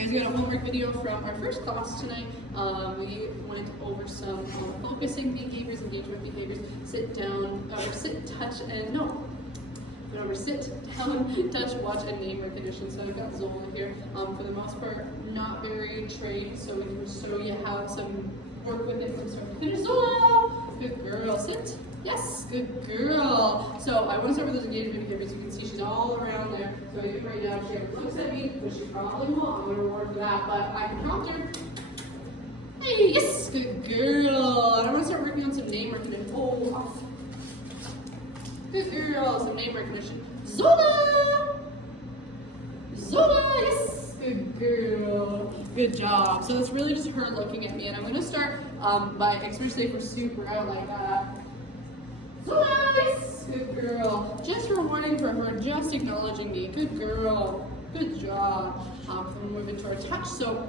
guys got a homework video from our first class tonight. We went over some focusing behaviors, engagement behaviors, sit down, or sit, touch, and no. Went over sit, down, touch, watch, and name recognition. So I've got Zola here. For the most part, not very trained, so we can show you how some work with it from start to finish. Zola! Good girl. Sit. Yes, good girl. So I want to start with those engagement behaviors. You can see she's all around there. So I can write down she looks at me, but she probably won't. I'm going to reward for that, but I can prompt her. Hey, yes, good girl. And I want to start working on some name recognition. Oh, off. Good girl. Some name recognition. Zola! Zola, yes, good girl. Good job. So it's really just her looking at me, and I'm going to start by, especially if we're super out like that. Zola, yes, good girl. Just rewarding for her, just acknowledging me. Good girl. Good job. We're moving to our touch. So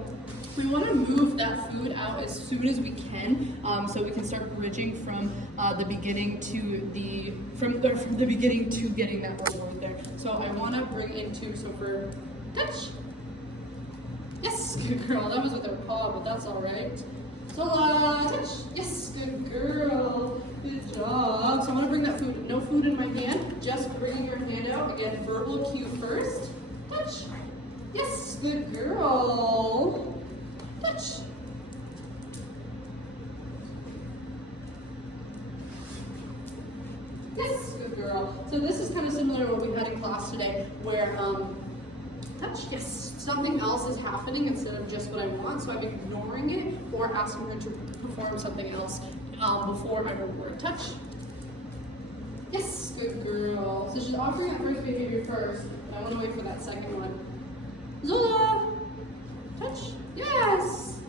we want to move that food out as soon as we can, so we can start bridging from the beginning to the from the beginning to getting that reward there. So I want to bring into for touch. Yes, good girl. That was with her paw, but that's all right. Zola, touch. Yes, good girl. Good job. So I want to bring that food. No food in my hand. Just bringing your hand out. Again, verbal cue first. Touch. Yes, good girl. Touch. Yes, good girl. So this is kind of similar to what we had in class today, where touch, yes, something else is happening instead of just what I want, so I'm ignoring it or asking her to perform something else before I reward. Touch. Yes, good girl. So she's offering that first behavior first, but I want to wait for that second one. Zola, touch. Yes.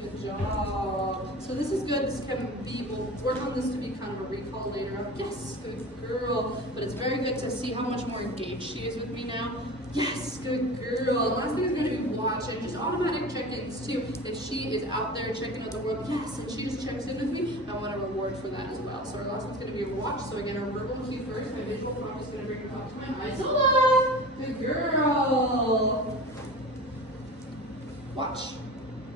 Good job. So this is good. This can be, we'll work on this to be kind of a recall later on. Yes, good girl. But it's very good to see how much more engaged she is with me now. Yes, good girl. Last thing is going to be watch and just automatic check-ins too. If she is out there checking out the world, yes, and she just checks in with me, I want a reward for that as well. So our last one's going to be a watch. So again, our verbal cue first. My visual prompt is going to bring her up to my eyes. Zola! Good girl. Watch.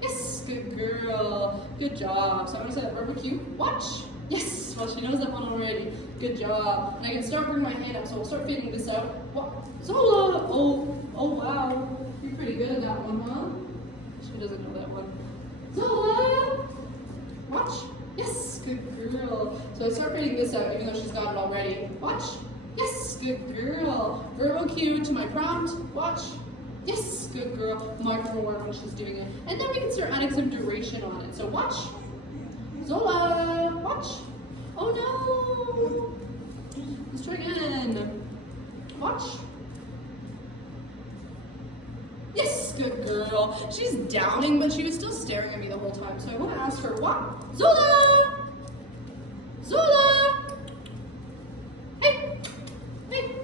Yes, good girl. Good job. So I'm going to say that verbal cue. Watch. Yes, well, she knows that one already. Good job. And I can start bringing my hand up, so we'll start fading this out. What? Zola! Oh, wow. You're pretty good at that one, huh? She doesn't know that one. Zola! Watch. Yes, good girl. So I start fading this out, even though she's got it already. Watch. Yes, good girl. Verbal cue to my prompt. Watch. Yes, good girl. Mark reward when she's doing it. And then we can start adding some duration on it. So watch. Zola, watch. Oh no. Let's try again. Watch. Yes, good girl. She's downing, but she was still staring at me the whole time. So I want to ask her, what? Zola! Zola! Hey! Hey!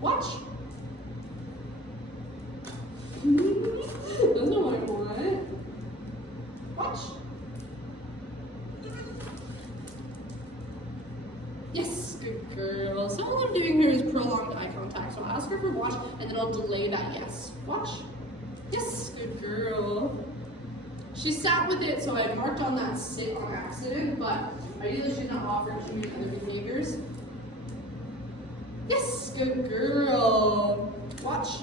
Watch. That's not what I want. Watch. Yes, good girl. So all I'm doing here is prolonged eye contact. So I'll ask her for watch, and then I'll delay that yes. Watch. Yes, good girl. She sat with it, so I marked on that sit on accident, but ideally she's not offering to me other behaviors. Yes, good girl. Watch.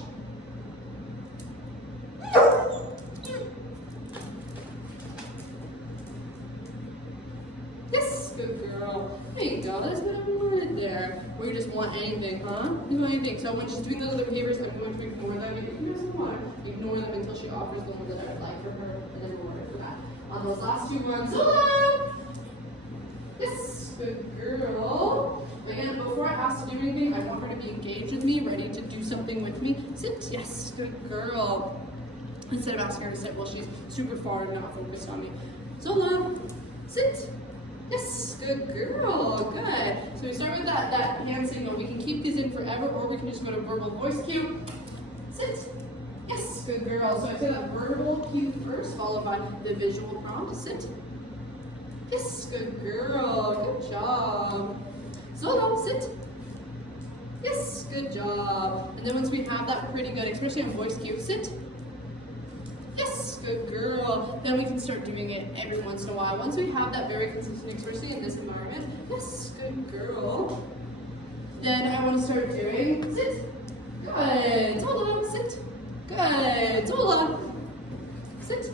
Yes, good girl. There you go. That's what I'm worried there. Or you just want anything, huh? You want anything. So when she's doing those other behaviors, I'm going to ignore them. If you just want, ignore them until she offers the one that I would like for her, and then reward her for that. On those last two ones, Zola! Yes, good girl. Again, before I ask to do anything, I want her to be engaged with me, ready to do something with me. Sit. Yes, good girl. Instead of asking her to sit while she's super far and not focused on me. Zola, sit. Yes, good girl, good. So we start with that hand signal. We can keep these in forever, or we can just go to verbal voice cue. Sit. Yes, good girl. So I say that verbal cue first, followed by the visual prompt. Sit. Yes, good girl, good job. Zola, sit. Yes, good job. And then once we have that pretty good, especially on voice cue, sit. girl. Then we can start doing it every once in a while. Once we have that very consistent, especially in this environment, yes, good girl. Then I want to start doing sit. Good. Zola, sit. Good. Zola. Sit.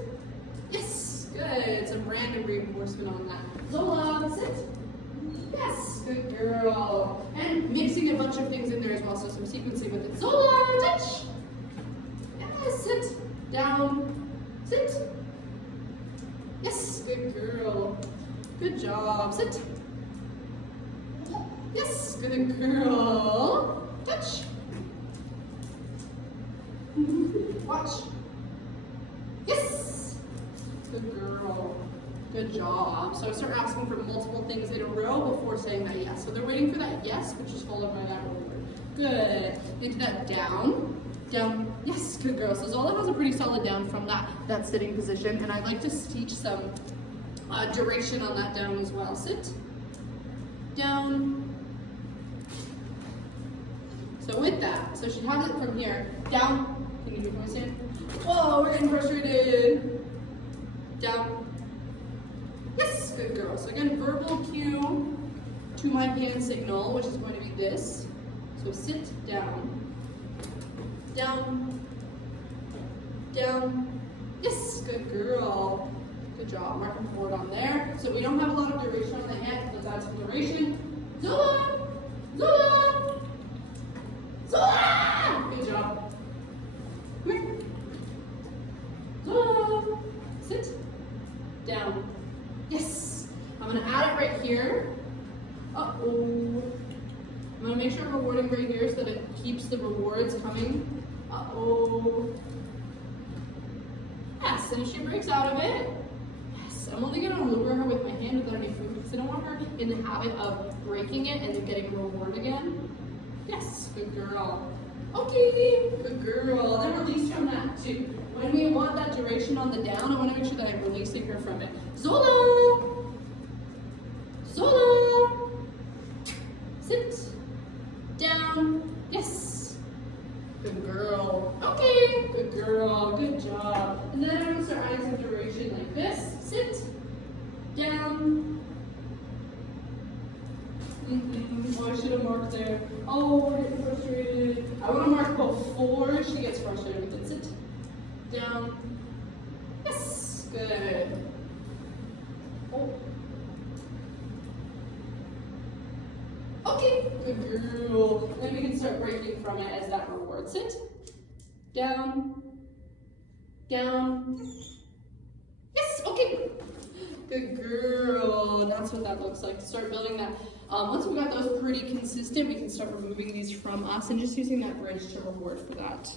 Yes. Good. Some random reinforcement on that. Zola, sit. Yes. Good girl. And mixing a bunch of things in there as well, so some sequencing with it. Zola, touch. Yes. Sit. Down. Sit. Yes. Good girl. Good job. Sit. Yes. Good girl. Touch. Watch. Yes. Good girl. Good job. So I start asking for multiple things in a row before saying that yes. So they're waiting for that yes, which is followed by that word. Good. Into that down. Down. Yes, good girl. So Zola has a pretty solid down from that sitting position, and I'd like to teach some duration on that down as well. Sit. Down. So with that, so she has it from here. Down. Can you do my stand? Whoa, we're getting frustrated. Down. Yes, good girl. So again, verbal cue to my hand signal, which is going to be this. So sit down. Down. Down. Yes, good girl. Good job. Marking forward on there. So we don't have a lot of duration on the hand. Let's add some duration. Zola! Zola! Zola! Good job. Come here. Zola! Sit. Down. Yes. I'm going to add it right here. Uh-oh. I'm going to make sure I'm rewarding right here so that it keeps the rewards coming. Uh-oh. Yes, and if she breaks out of it, yes, I'm only going to lure her with my hand without any food because I don't want her in the habit of breaking it and then getting a reward again. Yes, good girl. Okay, good girl. Then release from that too. When we want that duration on the down, I want to make sure that I'm releasing her from it. Zola! Zola! Sit. Down. Yes. Good girl. Okay. Good girl. Good job. And then I'm going to start adding some duration like this. Sit. Down. Oh, I should have marked there. Oh, we're getting frustrated. I want to mark before she gets frustrated with it. Sit. Down. Yes. Good. Oh. Okay. Good girl. Then we can start breaking from it as that reward. Sit. Down. Down. Yes. Okay. Good girl. That's what that looks like. Start building that. Once we got those pretty consistent, we can start removing these from us and just using that bridge to reward for that.